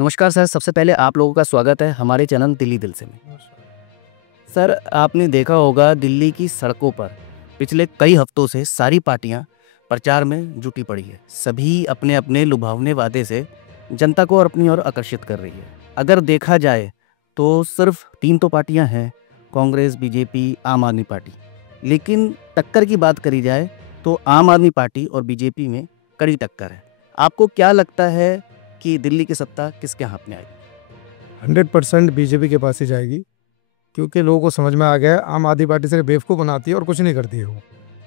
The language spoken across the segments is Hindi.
नमस्कार सर, सबसे पहले आप लोगों का स्वागत है हमारे चैनल दिल्ली दिल से में। सर, आपने देखा होगा दिल्ली की सड़कों पर पिछले कई हफ्तों से सारी पार्टियां प्रचार में जुटी पड़ी है। सभी अपने अपने लुभावने वादे से जनता को और अपनी ओर आकर्षित कर रही है। अगर देखा जाए तो सिर्फ 3 तो पार्टियां हैं, कांग्रेस, बीजेपी, आम आदमी पार्टी। लेकिन टक्कर की बात करी जाए तो आम आदमी पार्टी और बीजेपी में कड़ी टक्कर है। आपको क्या लगता है कि दिल्ली की सत्ता किसके हाथ में आएगी? 100% बीजेपी के पास ही जाएगी, क्योंकि लोगों को समझ में आ गया है आम आदमी पार्टी सिर्फ बेवकूफ़ बनाती है और कुछ नहीं करती है वो।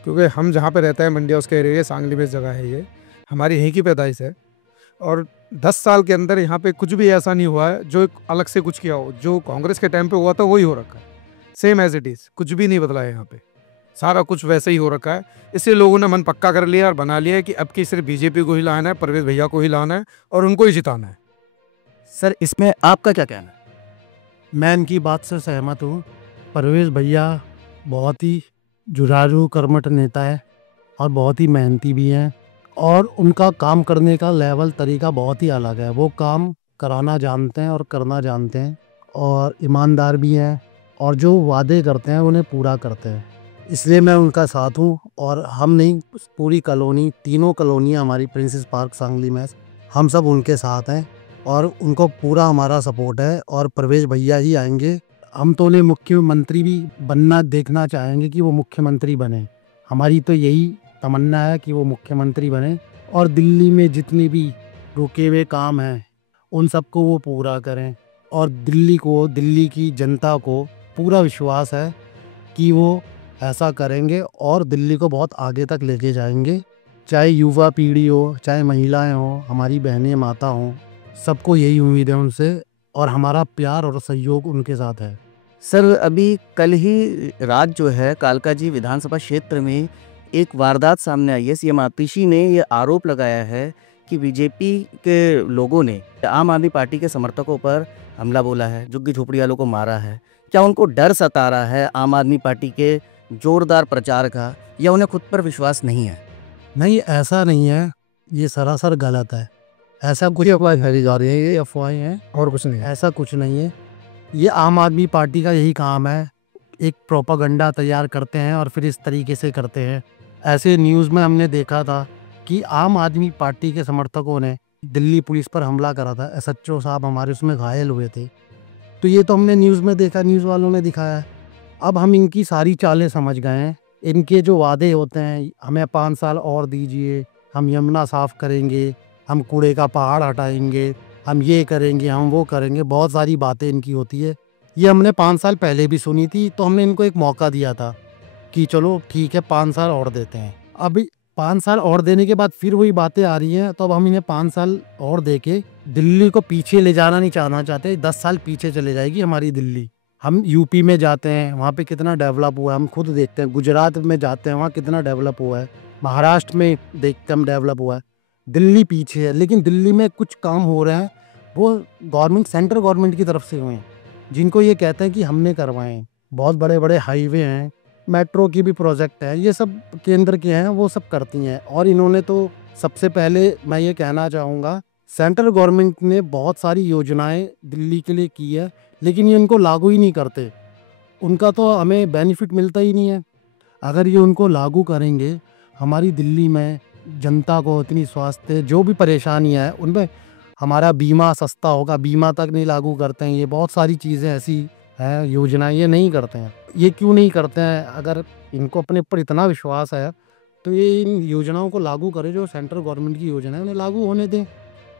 क्योंकि हम जहाँ पे रहता है मंडिया उसके एरिया सांगली में जगह है, ये हमारी यहीं की पैदाइश है। और 10 साल के अंदर यहाँ पे कुछ भी ऐसा नहीं हुआ है जो एक अलग से कुछ किया हो। जो कांग्रेस के टाइम पे हुआ था वही हो रखा है, सेम एज इट इज़, कुछ भी नहीं बदला है यहाँ पे, सारा कुछ वैसे ही हो रखा है। इसलिए लोगों ने मन पक्का कर लिया और बना लिया है कि अब की सिर्फ बीजेपी को ही लाना है, परवेज भैया को ही लाना है और उनको ही जिताना है। सर, इसमें आपका क्या कहना है? मैं इनकी बात से सहमत हूँ। परवेज़ भैया बहुत ही जुझारू कर्मठ नेता है और बहुत ही मेहनती भी हैं और उनका काम करने का लेवल तरीका बहुत ही अलग है। वो काम कराना जानते हैं और करना जानते हैं और ईमानदार भी हैं और जो वादे करते हैं उन्हें पूरा करते हैं। इसलिए मैं उनका साथ हूँ और हम नहीं, पूरी कॉलोनी, तीनों कॉलोनियाँ हमारी प्रिंसेस पार्क सांगली में, हम सब उनके साथ हैं और उनको पूरा हमारा सपोर्ट है और परवेज़ भैया ही आएंगे। हम तो उन्हें मुख्यमंत्री भी बनना देखना चाहेंगे कि वो मुख्यमंत्री बने। हमारी तो यही तमन्ना है कि वो मुख्यमंत्री बने और दिल्ली में जितनी भी रुके हुए काम हैं उन सबको वो पूरा करें। और दिल्ली की जनता को पूरा विश्वास है कि वो ऐसा करेंगे और दिल्ली को बहुत आगे तक लेके जाएंगे। चाहे युवा पीढ़ी हो, चाहे महिलाएं हों, हमारी बहनें माता हों, सबको यही उम्मीद है उनसे और हमारा प्यार और सहयोग उनके साथ है। सर, अभी कल ही रात जो है कालका जी विधानसभा क्षेत्र में एक वारदात सामने आई है। सीएम आतिशी ने ये आरोप लगाया है कि बीजेपी के लोगों ने आम आदमी पार्टी के समर्थकों पर हमला बोला है, झुग्गी झोपड़ी वालों को मारा है। क्या उनको डर सता रहा है आम आदमी पार्टी के जोरदार प्रचार का, या उन्हें खुद पर विश्वास नहीं है? नहीं, ऐसा नहीं है, ये सरासर गलत है। ऐसा कुछ अफवाह फैली जा रही है, ये अफवाहें हैं और कुछ नहीं है। ऐसा कुछ नहीं है। ये आम आदमी पार्टी का यही काम है, एक प्रोपागंडा तैयार करते हैं और फिर इस तरीके से करते हैं। ऐसे न्यूज़ में हमने देखा था कि आम आदमी पार्टी के समर्थकों ने दिल्ली पुलिस पर हमला करा था, एसएचओ साहब हमारे उसमें घायल हुए थे। तो ये तो हमने न्यूज़ में देखा, न्यूज़ वालों ने दिखाया है। अब हम इनकी सारी चालें समझ गए हैं। इनके जो वादे होते हैं, हमें 5 साल और दीजिए, हम यमुना साफ़ करेंगे, हम कूड़े का पहाड़ हटाएंगे, हम ये करेंगे, हम वो करेंगे, बहुत सारी बातें इनकी होती है। ये हमने 5 साल पहले भी सुनी थी, तो हमने इनको एक मौका दिया था कि चलो ठीक है 5 साल और देते हैं। अभी 5 साल और देने के बाद फिर वही बातें आ रही हैं, तो अब हम इन्हें 5 साल और देके दिल्ली को पीछे ले जाना नहीं चाहते। 10 साल पीछे चले जाएगी हमारी दिल्ली। हम यूपी में जाते हैं, वहाँ पे कितना डेवलप हुआ है हम खुद देखते हैं। गुजरात में जाते हैं, वहाँ कितना डेवलप हुआ है। महाराष्ट्र में देखते हम डेवलप हुआ है। दिल्ली पीछे है, लेकिन दिल्ली में कुछ काम हो रहे हैं वो गवर्नमेंट, सेंट्रल गवर्नमेंट की तरफ से हुए हैं, जिनको ये कहते हैं कि हमने करवाए हैं। बहुत बड़े बड़े हाईवे हैं, मेट्रो की भी प्रोजेक्ट है, ये सब केंद्र के हैं, वो सब करती हैं। और इन्होंने तो सबसे पहले मैं ये कहना चाहूँगा, सेंट्रल गवर्नमेंट ने बहुत सारी योजनाएं दिल्ली के लिए की है, लेकिन ये उनको लागू ही नहीं करते। उनका तो हमें बेनिफिट मिलता ही नहीं है। अगर ये उनको लागू करेंगे, हमारी दिल्ली में जनता को इतनी स्वास्थ्य जो भी परेशानियाँ हैं उनमें हमारा बीमा सस्ता होगा। बीमा तक नहीं लागू करते हैं। ये बहुत सारी चीज़ें ऐसी हैं, योजनाएं ये नहीं करते हैं। ये क्यों नहीं करते हैं? अगर इनको अपने ऊपर इतना विश्वास है तो ये इन योजनाओं को लागू करें, जो सेंट्रल गवर्नमेंट की योजना है उन्हें लागू होने दें।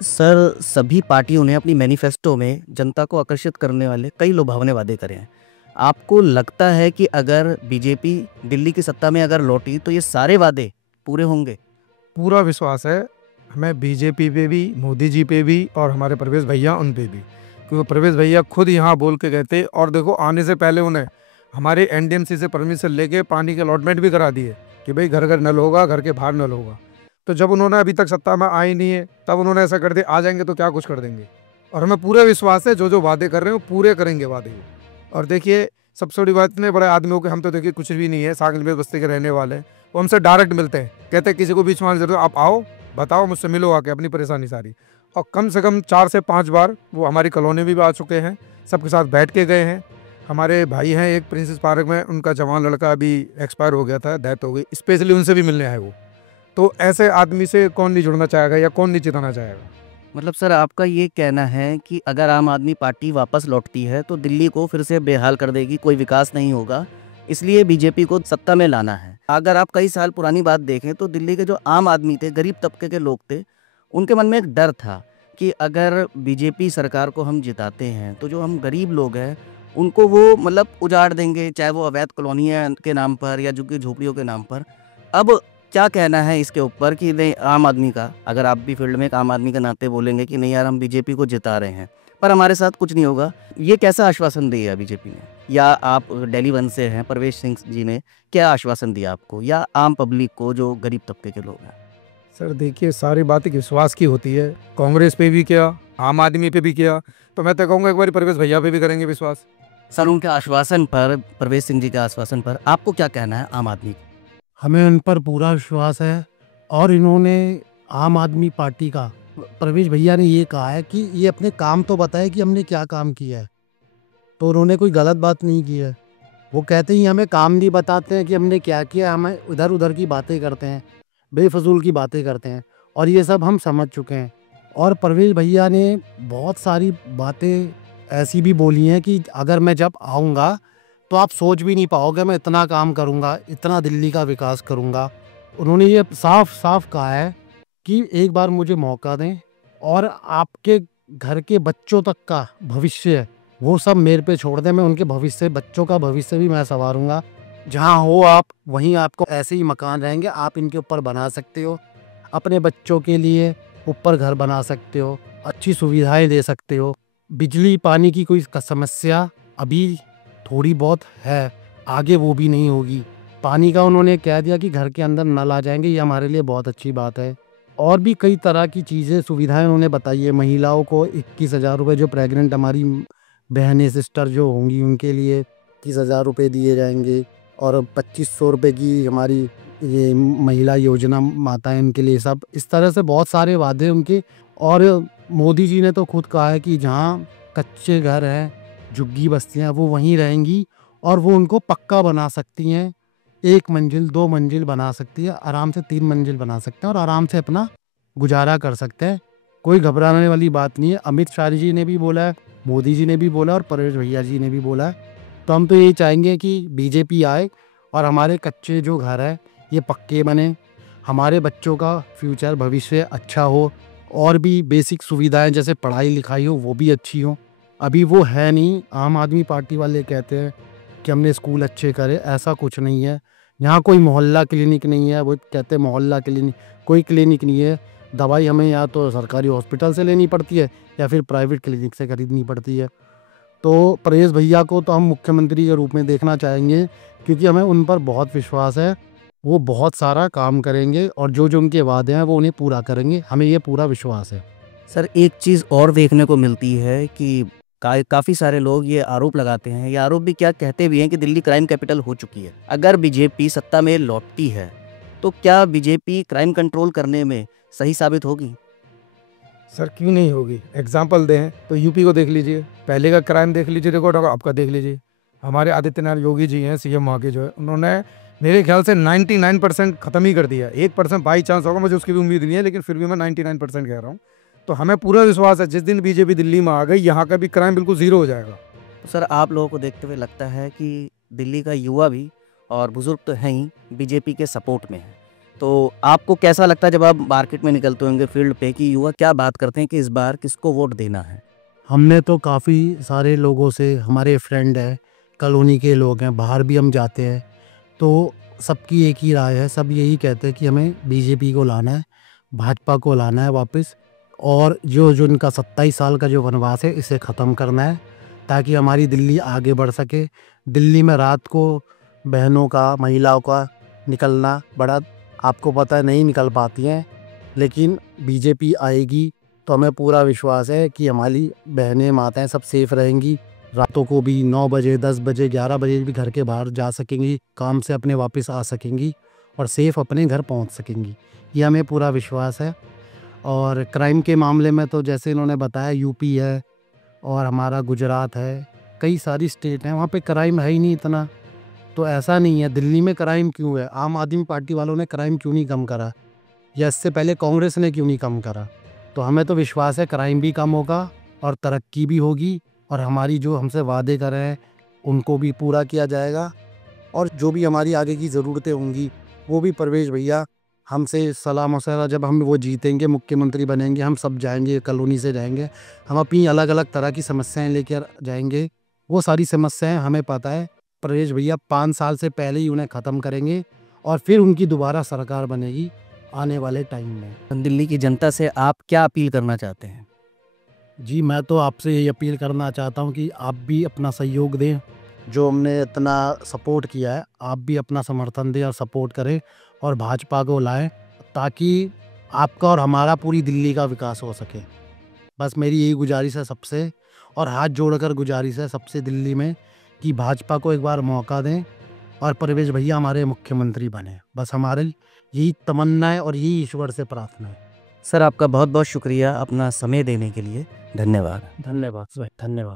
सर, सभी पार्टियों ने अपनी मैनिफेस्टो में जनता को आकर्षित करने वाले कई लुभावने वादे करे हैं। आपको लगता है कि अगर बीजेपी दिल्ली की सत्ता में अगर लौटी तो ये सारे वादे पूरे होंगे? पूरा विश्वास है हमें बीजेपी पे भी, मोदी जी पे भी और हमारे परवेज भैया उन पे भी, क्योंकि परवेज भैया खुद यहाँ बोल के गए थे। और देखो, आने से पहले उन्हें हमारे एनडीएमसी से परमिशन लेके पानी के अलॉटमेंट भी करा दिए कि भाई घर घर नल होगा, घर के बाहर नल होगा। तो जब उन्होंने अभी तक सत्ता में आए नहीं है, तब उन्होंने ऐसा कर दिया, आ जाएंगे तो क्या कुछ कर देंगे। और हमें पूरा विश्वास है जो वादे कर रहे हैं वो पूरे करेंगे वादे को। और देखिए, सबसे बड़ी बात, इतने बड़े आदमियों के हम तो देखिए कुछ भी नहीं है, सांगली में बस्ती के रहने वाले हैं, वो हमसे डायरेक्ट मिलते हैं, कहते हैं किसी को बीच में जरूरत आप आओ, बताओ, मुझसे मिलो आके अपनी परेशानी सारी। और कम से कम 4 से 5 बार वो हमारी कॉलोनी में भी आ चुके हैं, सबके साथ बैठ के गए हैं। हमारे भाई हैं एक प्रिंसेस पार्क में, उनका जवान लड़का अभी एक्सपायर हो गया था, डेथ हो गई, स्पेशली उनसे भी मिलने आए वो। तो ऐसे आदमी से कौन नहीं जुड़ना चाहेगा या कौन नहीं जिताना चाहेगा। मतलब सर आपका ये कहना है कि अगर आम आदमी पार्टी वापस लौटती है तो दिल्ली को फिर से बेहाल कर देगी, कोई विकास नहीं होगा, इसलिए बीजेपी को सत्ता में लाना है। अगर आप कई साल पुरानी बात देखें तो दिल्ली के जो आम आदमी थे, गरीब तबके के लोग थे, उनके मन में एक डर था कि अगर बीजेपी सरकार को हम जिताते हैं तो जो हम गरीब लोग हैं उनको वो मतलब उजाड़ देंगे, चाहे वो अवैध कॉलोनियाँ के नाम पर या झुग्गी झोपड़ियों के नाम पर। अब क्या कहना है इसके ऊपर कि नहीं आम आदमी का, अगर आप भी फील्ड में एक आम आदमी के नाते बोलेंगे कि नहीं यार हम बीजेपी को जिता रहे हैं पर हमारे साथ कुछ नहीं होगा, ये कैसा आश्वासन दिया बीजेपी ने? या आप दिल्ली वन से हैं, परवेश सिंह जी ने क्या आश्वासन दिया आपको या आम पब्लिक को जो गरीब तबके के लोग हैं? सर देखिए, सारी बात एक विश्वास की होती है, कांग्रेस पे भी किया, आम आदमी पे भी किया, तो मैं तो कहूँगा एक बार परवेश भैया पे भी करेंगे विश्वास। सर उनके आश्वासन पर, परवेश सिंह जी के आश्वासन पर आपको क्या कहना है आम आदमी? हमें उन पर पूरा विश्वास है और इन्होंने आम आदमी पार्टी का प्रवेश भैया ने ये कहा है कि ये अपने काम तो बताए कि हमने क्या काम किया है, तो उन्होंने कोई गलत बात नहीं की है। वो कहते ही हमें काम नहीं बताते हैं कि हमने क्या किया, हमें इधर उधर की बातें करते हैं, बेफजूल की बातें करते हैं और ये सब हम समझ चुके हैं। और प्रवेश भैया ने बहुत सारी बातें ऐसी भी बोली हैं कि अगर मैं जब आऊँगा तो आप सोच भी नहीं पाओगे मैं इतना काम करूँगा, इतना दिल्ली का विकास करूँगा। उन्होंने ये साफ साफ कहा है कि एक बार मुझे मौका दें और आपके घर के बच्चों तक का भविष्य है वो सब मेरे पे छोड़ दें, मैं उनके भविष्य, बच्चों का भविष्य भी मैं संवारूंगा। जहाँ हो आप वहीं आपको ऐसे ही मकान रहेंगे, आप इनके ऊपर बना सकते हो, अपने बच्चों के लिए ऊपर घर बना सकते हो, अच्छी सुविधाएं दे सकते हो। बिजली पानी की कोई समस्या अभी थोड़ी बहुत है, आगे वो भी नहीं होगी। पानी का उन्होंने कह दिया कि घर के अंदर नल आ जाएंगे, ये हमारे लिए बहुत अच्छी बात है। और भी कई तरह की चीज़ें, सुविधाएं उन्होंने बताई है। महिलाओं को 21,000 रुपये, जो प्रेग्नेंट हमारी बहनें सिस्टर जो होंगी उनके लिए 21,000 रुपये दिए जाएंगे और 2,500 रुपये की हमारी ये महिला योजना माताएं, उनके लिए सब इस तरह से बहुत सारे वादे उनके। और मोदी जी ने तो खुद कहा है कि जहाँ कच्चे घर हैं, झुग्गी बस्तियाँ, वो वहीं रहेंगी और वो उनको पक्का बना सकती हैं, 1 मंजिल 2 मंजिल बना सकती है, आराम से 3 मंजिल बना सकते हैं और आराम से अपना गुजारा कर सकते हैं। कोई घबराने वाली बात नहीं है। अमित शाह जी ने भी बोला है, मोदी जी ने भी बोला और परवेश भैया जी ने भी बोला है। तो हम तो यही चाहेंगे कि बीजेपी आए और हमारे कच्चे जो घर है ये पक्के बने, हमारे बच्चों का फ्यूचर भविष्य अच्छा हो और भी बेसिक सुविधाएं जैसे पढ़ाई लिखाई हो वो भी अच्छी हो। अभी वो है नहीं। आम आदमी पार्टी वाले कहते हैं कि हमने स्कूल अच्छे करे, ऐसा कुछ नहीं है। यहाँ कोई मोहल्ला क्लिनिक नहीं है, वो कहते हैं मोहल्ला क्लिनिक, कोई क्लिनिक नहीं है। दवाई हमें या तो सरकारी हॉस्पिटल से लेनी पड़ती है या फिर प्राइवेट क्लिनिक से खरीदनी पड़ती है। तो प्रवेश भैया को तो हम मुख्यमंत्री के रूप में देखना चाहेंगे क्योंकि हमें उन पर बहुत विश्वास है, वो बहुत सारा काम करेंगे और जो जो उनके वादे हैं वो उन्हें पूरा करेंगे, हमें ये पूरा विश्वास है। सर एक चीज़ और देखने को मिलती है कि काफ़ी सारे लोग ये आरोप लगाते हैं, ये आरोप भी क्या कहते भी हैं कि दिल्ली क्राइम कैपिटल हो चुकी है। अगर बीजेपी सत्ता में लौटती है तो क्या बीजेपी क्राइम कंट्रोल करने में सही साबित होगी? सर क्यों नहीं होगी। एग्जाम्पल दें तो यूपी को देख लीजिए, पहले का क्राइम देख लीजिए रिकॉर्ड, आपका देख लीजिए। हमारे आदित्यनाथ योगी जी हैं सीएम वहाँ के, जो है उन्होंने मेरे ख्याल से 99% ख़त्म ही कर दिया। 1% बाई चांस होगा, मुझे उसकी भी उम्मीद नहीं है, लेकिन फिर भी मैं 99% कह रहा हूँ। तो हमें पूरा विश्वास है जिस दिन बीजेपी दिल्ली में आ गई यहाँ का भी क्राइम बिल्कुल ज़ीरो हो जाएगा। तो सर आप लोगों को देखते हुए लगता है कि दिल्ली का युवा भी और बुजुर्ग तो हैं ही बीजेपी के सपोर्ट में है, तो आपको कैसा लगता है जब आप मार्केट में निकलते होंगे फील्ड पे कि युवा क्या बात करते हैं कि इस बार किसको वोट देना है? हमने तो काफ़ी सारे लोगों से, हमारे फ्रेंड हैं, कॉलोनी के लोग हैं, बाहर भी हम जाते हैं, तो सबकी एक ही राय है, सब यही कहते हैं कि हमें बीजेपी को लाना है, भाजपा को लाना है वापस, और जो इनका 27 साल का जो वनवास है इसे ख़त्म करना है ताकि हमारी दिल्ली आगे बढ़ सके। दिल्ली में रात को बहनों का, महिलाओं का निकलना बड़ा, आपको पता है, नहीं निकल पाती हैं, लेकिन बीजेपी आएगी तो हमें पूरा विश्वास है कि हमारी बहनें, माताएं सब सेफ़ रहेंगी। रातों को भी 9 बजे, 10 बजे, 11 बजे भी घर के बाहर जा सकेंगी, काम से अपने वापस आ सकेंगी और सेफ़ अपने घर पहुंच सकेंगी, ये हमें पूरा विश्वास है। और क्राइम के मामले में तो जैसे इन्होंने बताया यूपी है और हमारा गुजरात है, कई सारी स्टेट हैं, वहाँ पे क्राइम है ही नहीं इतना। तो ऐसा नहीं है दिल्ली में क्राइम क्यों है, आम आदमी पार्टी वालों ने क्राइम क्यों नहीं कम करा, या इससे पहले कांग्रेस ने क्यों नहीं कम करा। तो हमें तो विश्वास है क्राइम भी कम होगा और तरक्की भी होगी, और हमारी जो हमसे वादे कर रहे हैं उनको भी पूरा किया जाएगा, और जो भी हमारी आगे की ज़रूरतें होंगी वो भी परवेश भैया हमसे सलाह मशवरा, जब हम वो जीतेंगे मुख्यमंत्री बनेंगे, हम सब जाएंगे कॉलोनी से जाएंगे, हम अपनी अलग अलग तरह की समस्याएं लेकर जाएंगे। वो सारी समस्याएं हमें पता है, परवेश भैया 5 साल से पहले ही उन्हें ख़त्म करेंगे और फिर उनकी दोबारा सरकार बनेगी आने वाले टाइम में। दिल्ली की जनता से आप क्या अपील करना चाहते हैं? जी, मैं तो आपसे यही अपील करना चाहता हूँ कि आप भी अपना सहयोग दें, जो हमने इतना सपोर्ट किया है आप भी अपना समर्थन दें और सपोर्ट करें और भाजपा को लाएं, ताकि आपका और हमारा पूरी दिल्ली का विकास हो सके। बस मेरी यही गुजारिश है सबसे, और हाथ जोड़कर गुजारिश है सबसे दिल्ली में कि भाजपा को एक बार मौका दें और परवेश भैया हमारे मुख्यमंत्री बने। बस हमारे यही तमन्ना है और यही ईश्वर से प्रार्थना है। सर आपका बहुत बहुत शुक्रिया अपना समय देने के लिए। धन्यवाद। धन्यवाद, धन्यवाद।